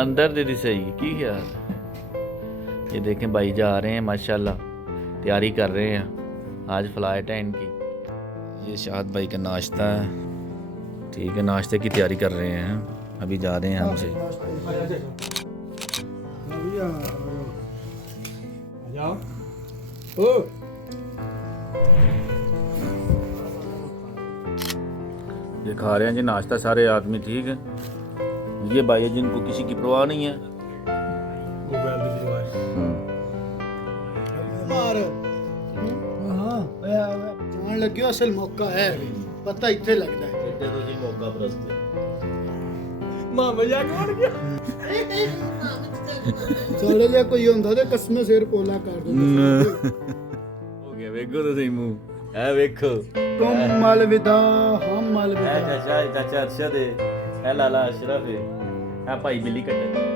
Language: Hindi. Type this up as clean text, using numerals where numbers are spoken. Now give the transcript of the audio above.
अंदर दे दी सही की यार। ये देखें भाई जा रहे हैं माशाल्लाह, तैयारी कर रहे हैं, आज फ्लाइट है इनकी। ये शाहद भाई का नाश्ता है, ठीक है, नाश्ते की तैयारी कर रहे हैं, अभी जा रहे हैं हमसे। ये खा रहे हैं जी नाश्ता सारे आदमी, ठीक है। ये भाई है जिनको किसी की परवाह नहीं है। जान लगे असल मौका है, पता इतने लगता है। चले जा कोई होंदा ते कसम सिर पोला कर दो। हो गया, वेखो तो सही मुंह है, वेखो तुम अलविदा, हम अलविदा। चाचा अरशद है, लाला अशरफ है भाई बिल्ली कट्टे।